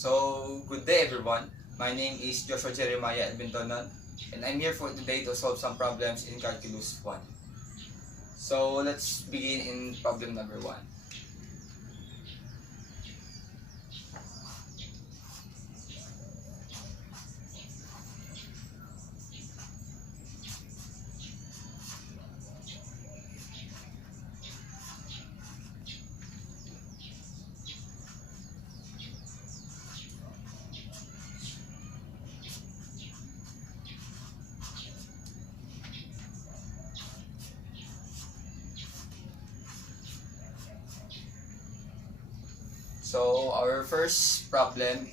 So, good day everyone. My name is Joshua Jeremiah Edbintonon, and I'm here for today to solve some problems in Calculus 1. So, let's begin in problem number 1. So, our first problem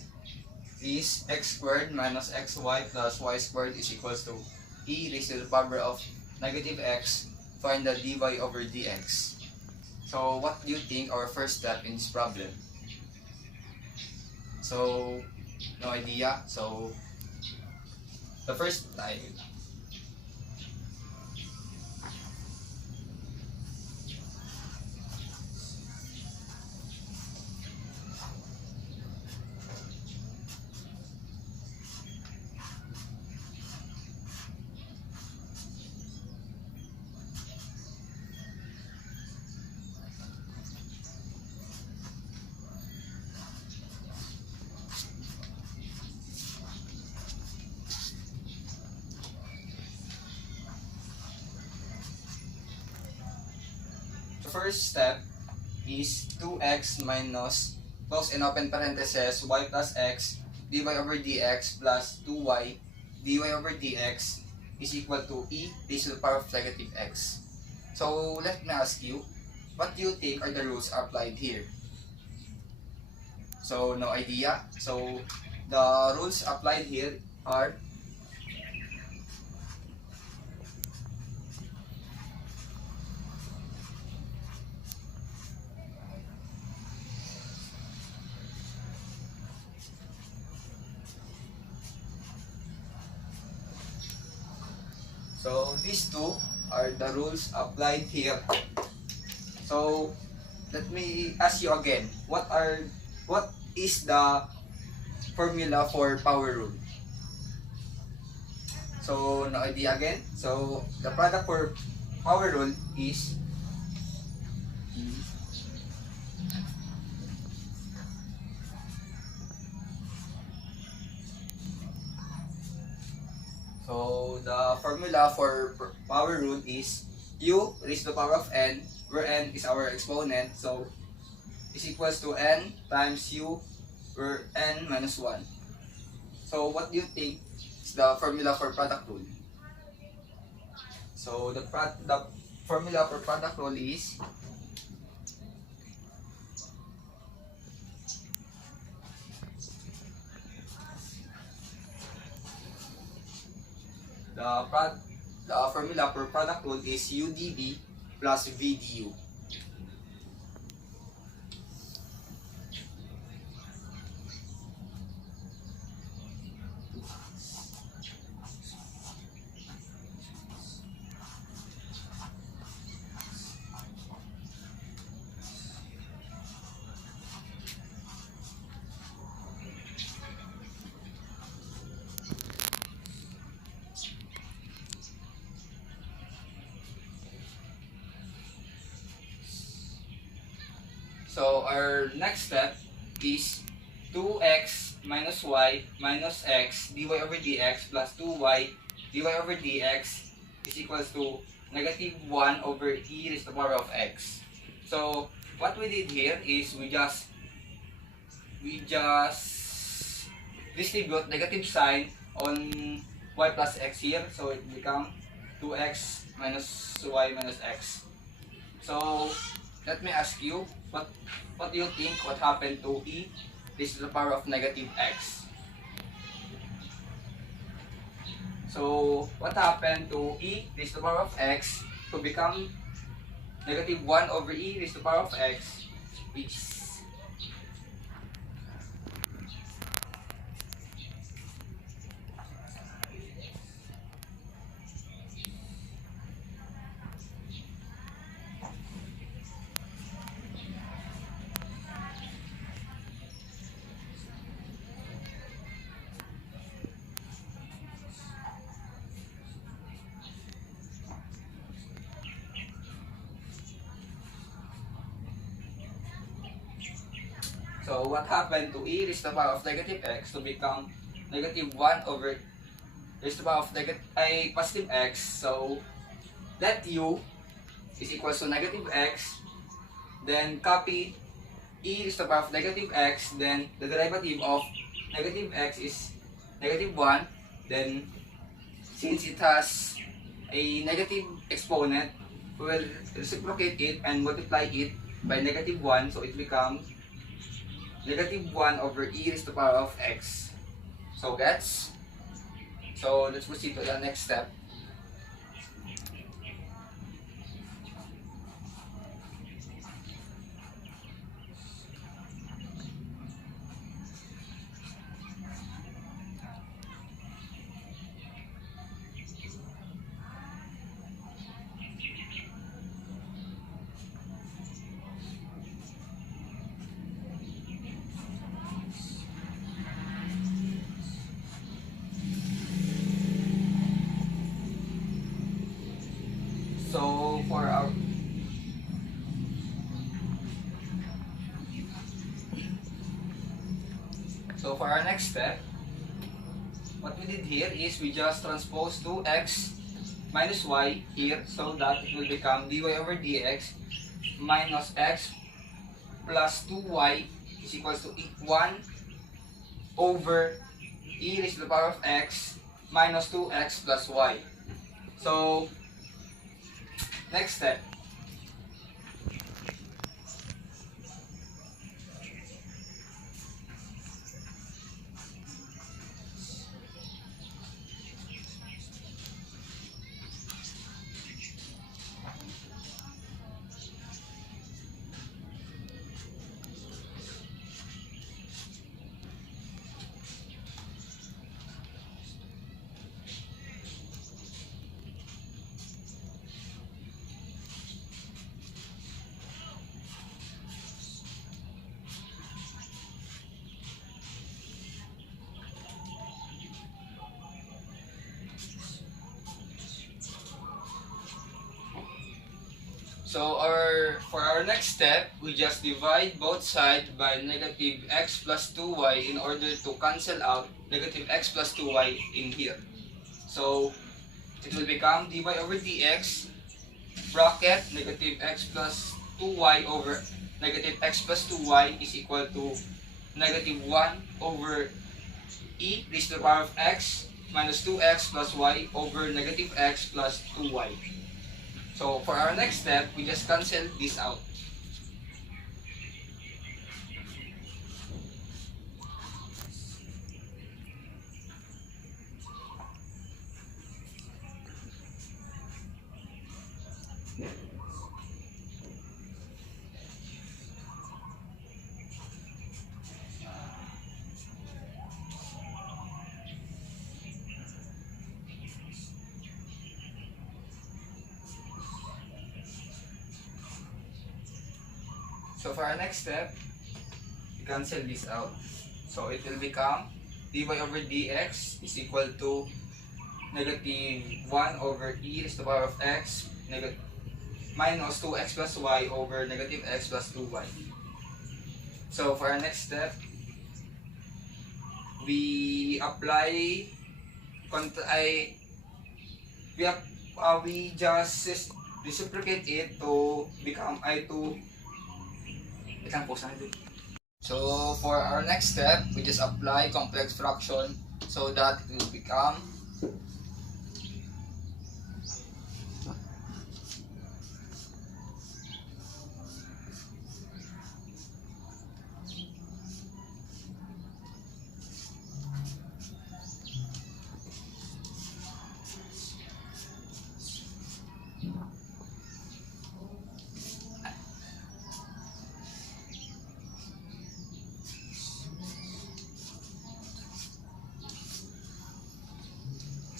is x squared minus xy plus y squared is equals to e raised to the power of negative x. Find the dy over dx. So, what do you think our first step in this problem? So, no idea. So, the first time. The first step is 2x minus close and open parentheses y plus x dy over dx plus 2y dy over dx is equal to e raised to the power of negative x. So let me ask you, what do you think are the rules applied here? So no idea. So the rules applied here are so these two are the rules applied here. So let me ask you again, what is the formula for power rule? So no idea again. So the product for power rule is so the formula for power rule is u raised to the power of n, where n is our exponent, so is equals to n times u, where n minus 1. So what do you think is the formula for product rule? So the formula for product rule is the formula for product rule is udv plus vdu. So our next step is 2x minus y minus x dy over dx plus 2y dy over dx is equals to negative 1 over e raised to the power of x. So what we did here is we just distribute negative sign on y plus x here, so it become 2x minus y minus x. So let me ask you, what do you think what happened to e raised to the power of negative x? So what happened to e raised to the power of x to become negative 1 over e raised to the power of x is So what happened to e raised to the power of negative x to become negative 1 over raised to the power of positive x. So let u is equals to negative x, then copy e raised to the power of negative x, then the derivative of negative x is negative 1, then since it has a negative exponent, we will reciprocate it and multiply it by negative 1, so it becomes negative 1 over e raised to the power of x. So gets? So let's proceed to the next step. So for our next step, what we did here is we just transpose 2x minus y here, so that it will become dy over dx minus x plus 2y is equals to 1 over e raised to the power of x minus 2x plus y. So next step. So for our next step, we just divide both sides by negative x plus 2y in order to cancel out negative x plus 2y in here. So it will become dy over dx bracket negative x plus 2y over negative x plus 2y is equal to negative 1 over e raised to the power of x minus 2x plus y over negative x plus 2y. So for our next step, we just cancel this out. So for our next step, we cancel this out. So it will become dy over dx is equal to negative 1 over e raised to the power of x minus 2x plus y over negative x plus 2y. So for our next step, we apply we just reciprocate it to become So for our next step, we just apply complex fraction so that it will become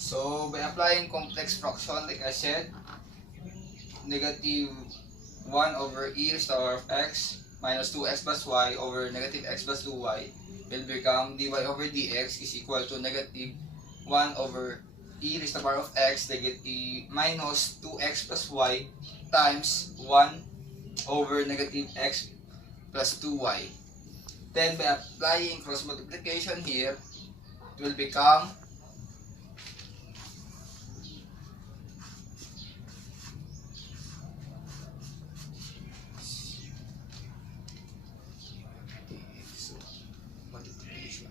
So by applying complex fraction, like I said, negative 1 over e raised to the power of x minus 2x plus y over negative x plus 2y will become dy over dx is equal to negative 1 over e raised to the power of x negative minus 2x plus y times 1 over negative x plus 2y. Then by applying cross multiplication here, it will become multiplication.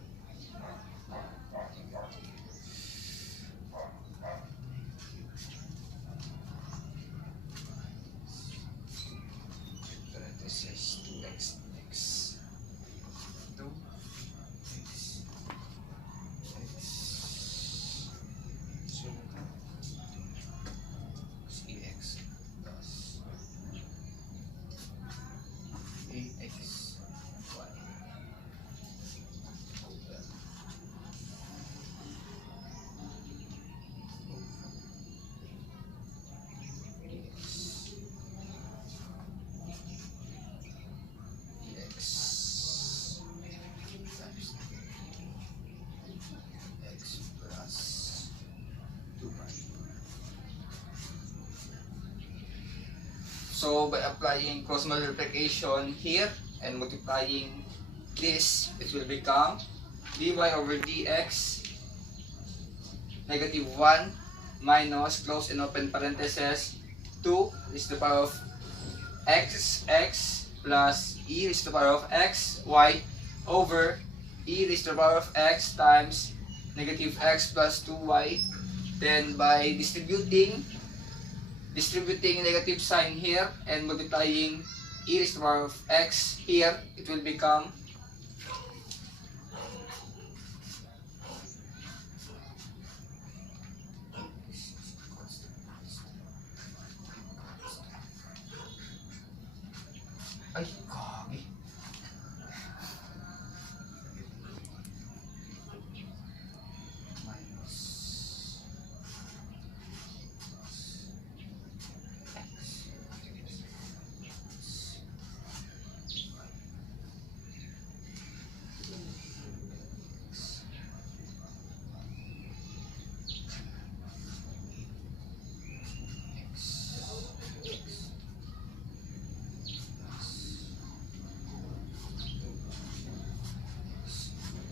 Parenthesis 2x x 2 x x so cx plus 8x y over dx dx times x plus 2y. So by applying cross multiplication here and multiplying this, it will become dy over dx negative 1 minus close and open parentheses 2 is the power of x plus e is the power of x y over e is the power of x times negative x plus 2y. Then by distributing negative sign here and multiplying e is the power of x here, it will become ay kagi minus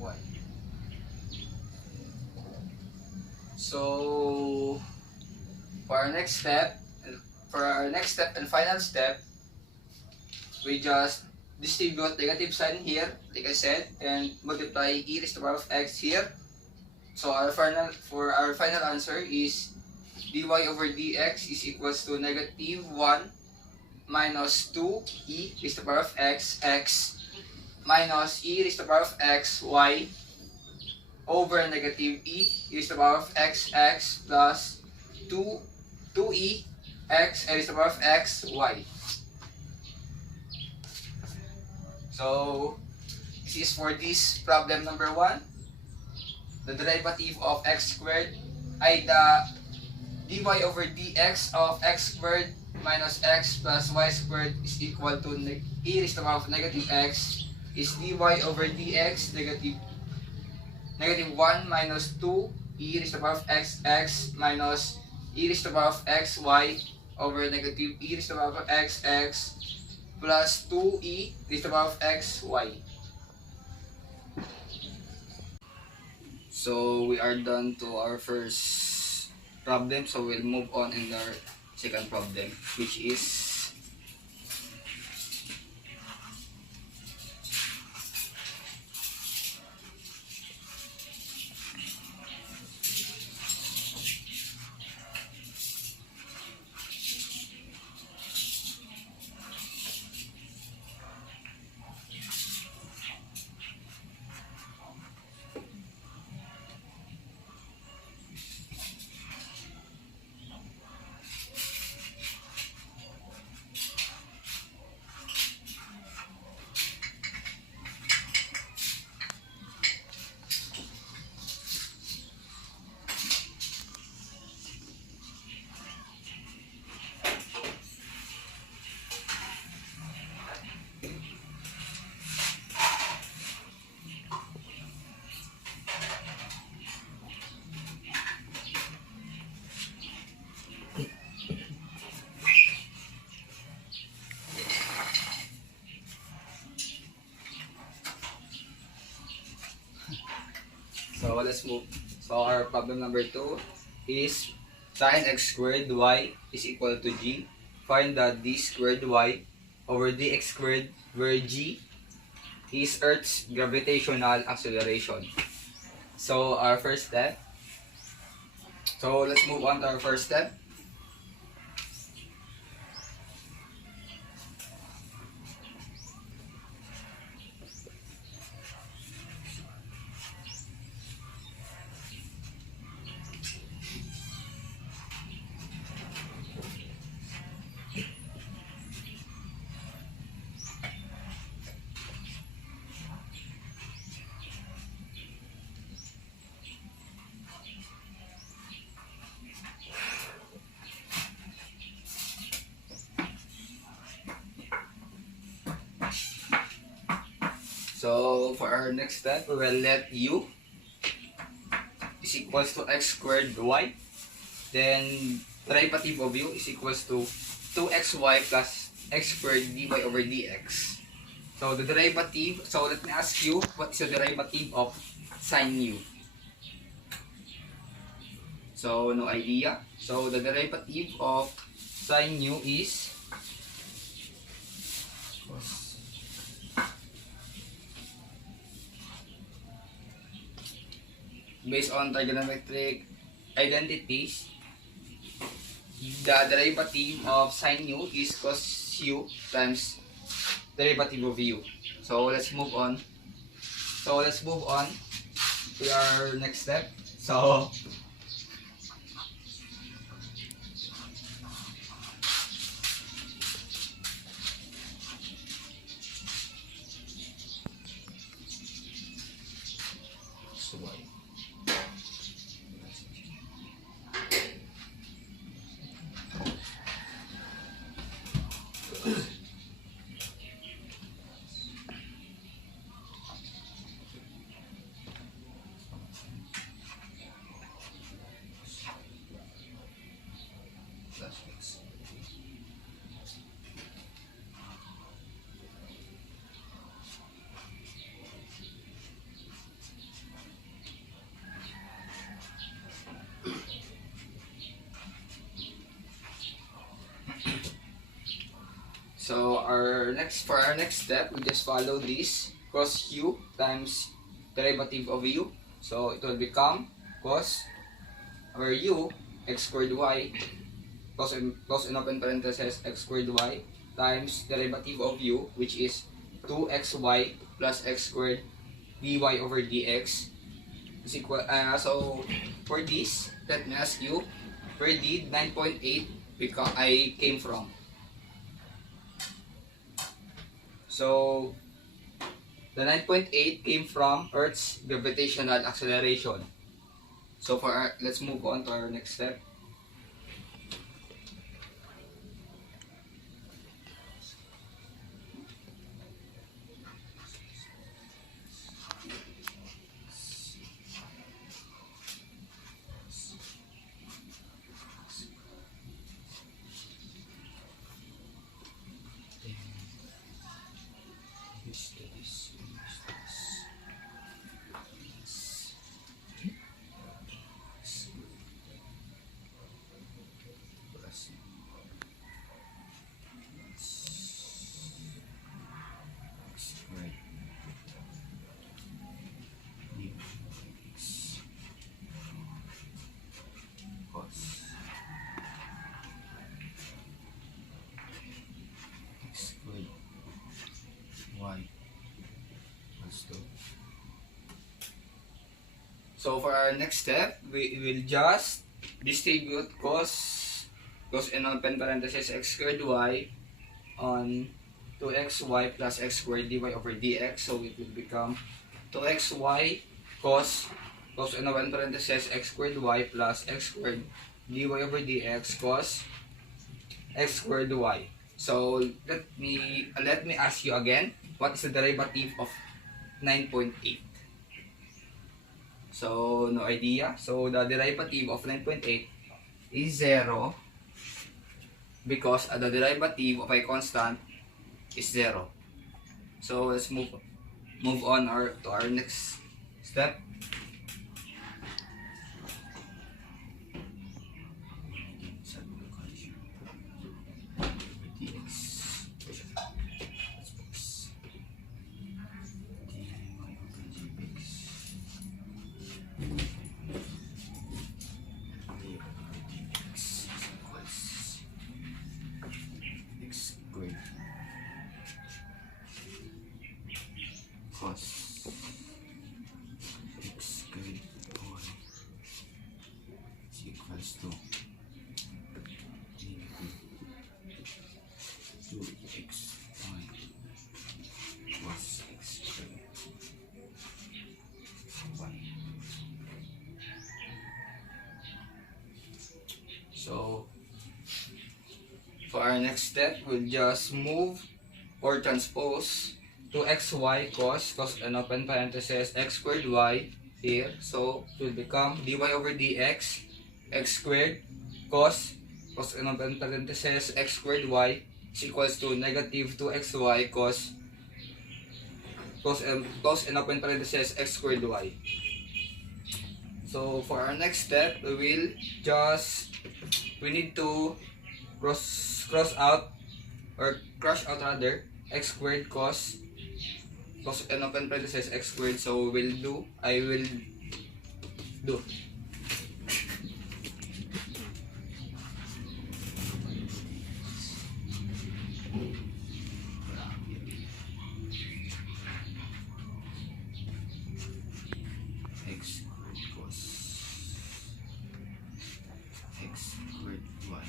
y. So for our next step and final step, we just distribute negative sign here, like I said, and multiply e raised to the power of x here. So our final answer is dy over dx is equals to negative 1 minus 2 e raised to the power of x minus e raised to the power of x y over negative e raised to the power of x plus 2e x raised to the power of x y. So this is for this problem number 1. The derivative of x squared ay the dy over dx of x squared minus x plus y squared is equal to e raised to the power of negative x is dy over dx negative 1 minus 2 e raised to the power of x minus e raised to the power of xy over negative e raised to the power of x plus 2e raised to the power of xy. So we are done to our first problem, so we'll move on in our second problem, which is So let's move. So our problem number 2 is sin x squared y is equal to g. Find the d squared y over dx squared, where g is Earth's gravitational acceleration. So our first step. So let's move on to our first step. So for our next step, we will let u is equals to x squared y. Then derivative of u is equals to 2xy plus x squared dy over dx. So the derivative, so let me ask you, what is the derivative of sin u? So no idea. So the derivative of sin u is based on trigonometric identities. The derivative of sin u is cos u times derivative of u. So let's move on. So let's move on to our next step. So for our next step, we just follow this cos u times derivative of u. So it will become cos over u x squared y, close and open parentheses x squared y times derivative of u, which is 2xy plus x squared dy over dx is equal. So for this, let me ask you, where did 9.8 came from? So the 9.8 came from Earth's gravitational acceleration. So let's move on to our next step. So for our next step, we will just distribute cos and open parentheses x squared y on 2xy plus x squared dy over dx. So it will become 2xy cos and open parentheses x squared y plus x squared dy over dx cos x squared y. So let me ask you again, what is the derivative of 9.8? So no idea. So the derivative of 9.8 is 0 because the derivative of a constant is 0. So let's move on to our next step. for our next step, we'll just move or transpose 2xy cos an open parenthesis x squared y here. So it will become dy over dx x squared cos an open parenthesis x squared y is equals to negative 2xy cos an open parenthesis x squared y. So for our next step, we need to cross out or crush out rather x squared cos an open parenthesis x squared. So I will do x squared cos x squared y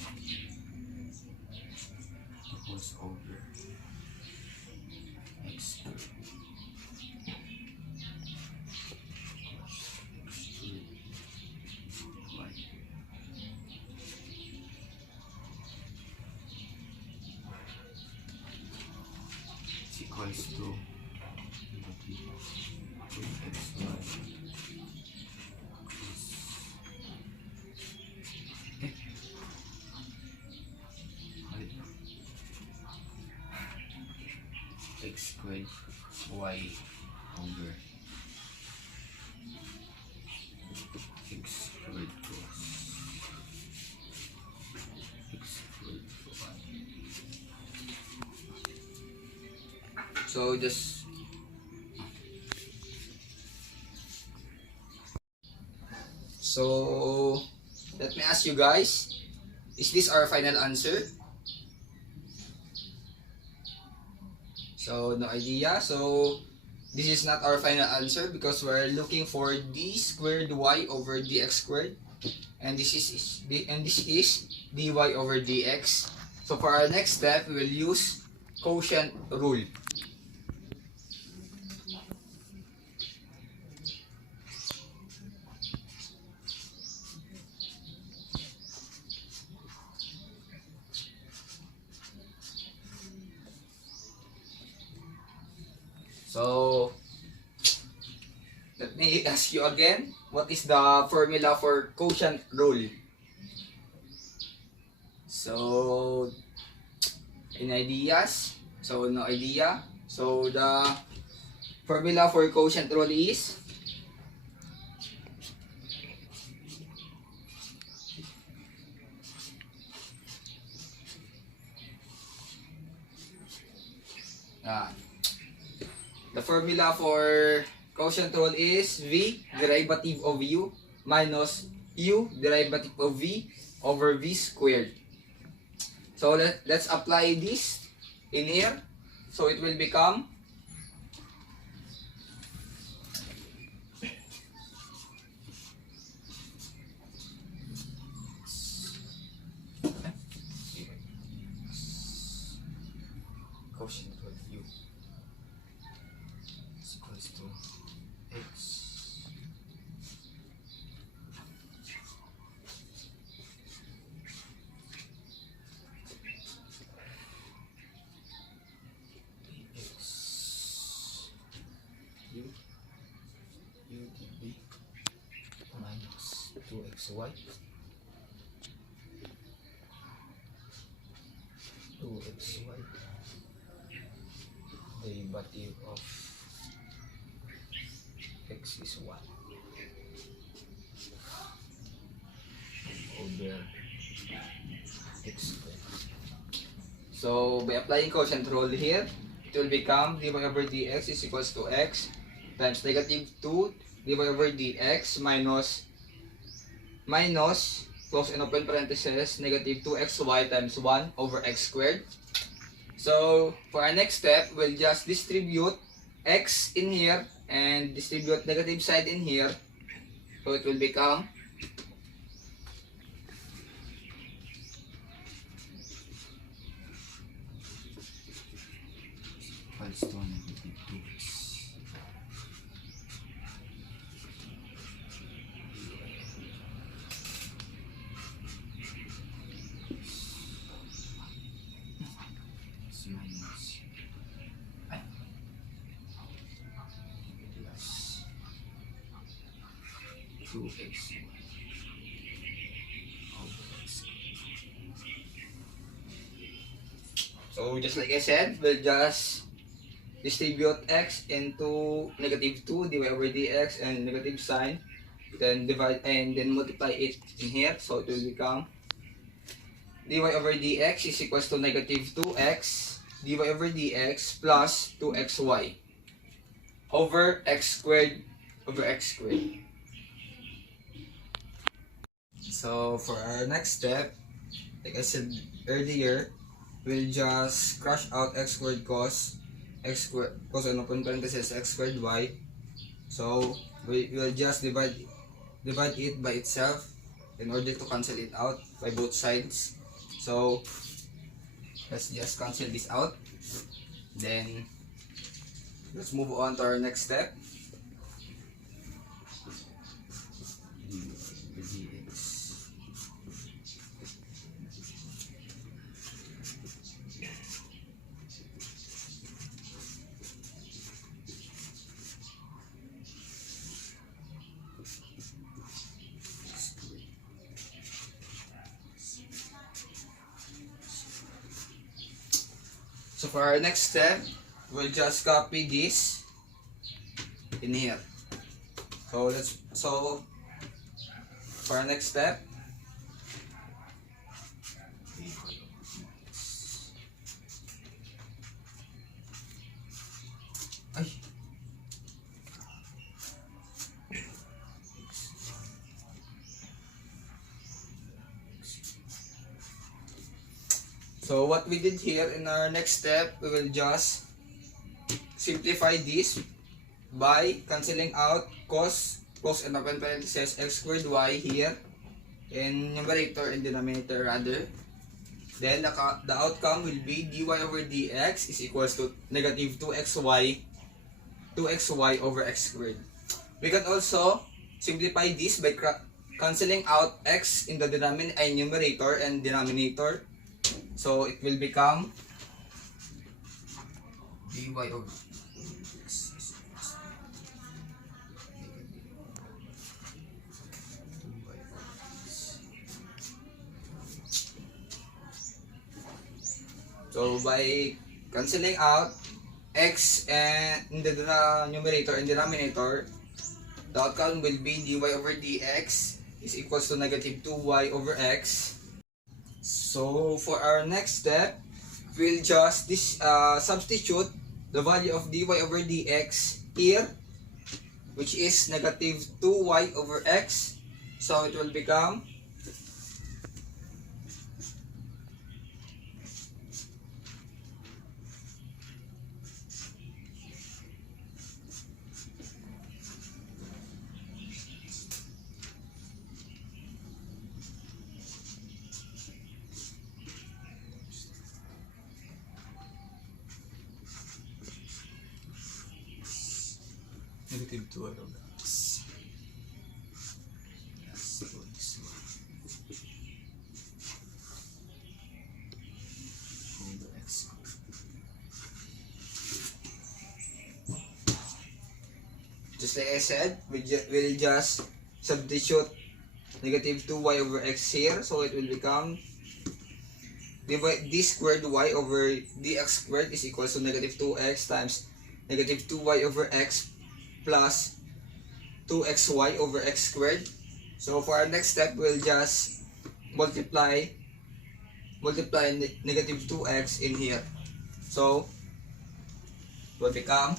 equals over x squared y. Is equals to x squared y over x squared cos x squared y. So let me ask you guys, is this our final answer? So no idea. So this is not our final answer because we're looking for d squared y over dx squared, and this is dy over dx. So for our next step, we will use quotient rule. So let me ask you again, what is the formula for quotient rule? So any ideas? So no idea. So the formula for quotient rule is the formula for quotient rule is v derivative of u minus u derivative of v over v squared. So let's apply this in here. So it will become quotient rule u is equals to x u dv minus 2xy 2xy derivative of x is 1 over x squared. So by applying quotient rule here, it will become dy over dx is equals to x times negative 2 dy over dx minus close and open parenthesis negative 2xy times 1 over x squared. So for our next step, we'll just distribute x in here and distribute negative side in here. So it will become equals to negative 2x 2xy over x. So just like I said, we'll just distribute x into -2 dy over dx and negative sign, then divide and then multiply it in here, so it will become dy over dx is equals to -2x dy over dx plus 2xy over x squared over x squared. So for our next step, like I said earlier, we'll just crush out x squared cos and open parenthesis x squared y. So we will just divide it by itself in order to cancel it out by both sides. So let's just cancel this out. Then let's move on to our next step. So for our next step, we'll just copy this in here. So for our next step, so what we did here in our next step, we will just simplify this by cancelling out cos and open parenthesis x squared y here in numerator and denominator rather. Then the outcome will be dy over dx is equals to -2xy over x squared. We can also simplify this by cancelling out x in the numerator and denominator. So it will become dy over x. So by cancelling out x and in the numerator and denominator, the outcome will be dy over dx is equals to -2y over x. So for our next step, we'll just substitute the value of dy over dx here, which is -2y over x. So it will become -2y over x. Yes, this one. Over x. Just like I said, we'll just substitute -2y over x here, so it will become d squared y over dx squared is equals to -2x times -2y over x plus 2xy over x squared. So for our next step, we'll just multiply -2x in here. So it will become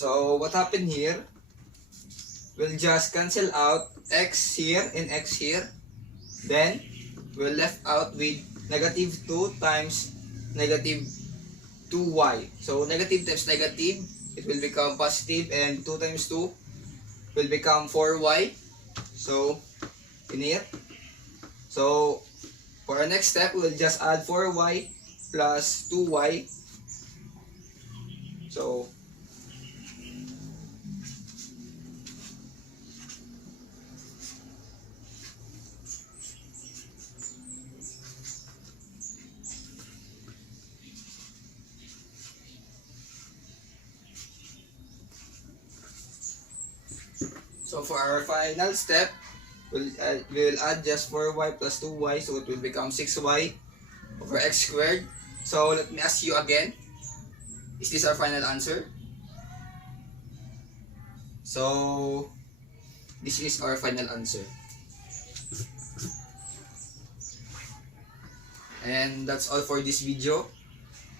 So what happened here, we'll just cancel out x here and x here. Then we're left out with -2 times -2y. So negative times negative, it will become positive, and 2 times 2 will become 4y. So in here. So for our next step, we'll just add 4y plus 2y So, for our final step, we will add just 4y plus 2y, so it will become 6y over x squared. So let me ask you again, is this our final answer? So this is our final answer. And that's all for this video.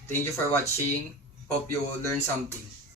Thank you for watching. Hope you will learn something.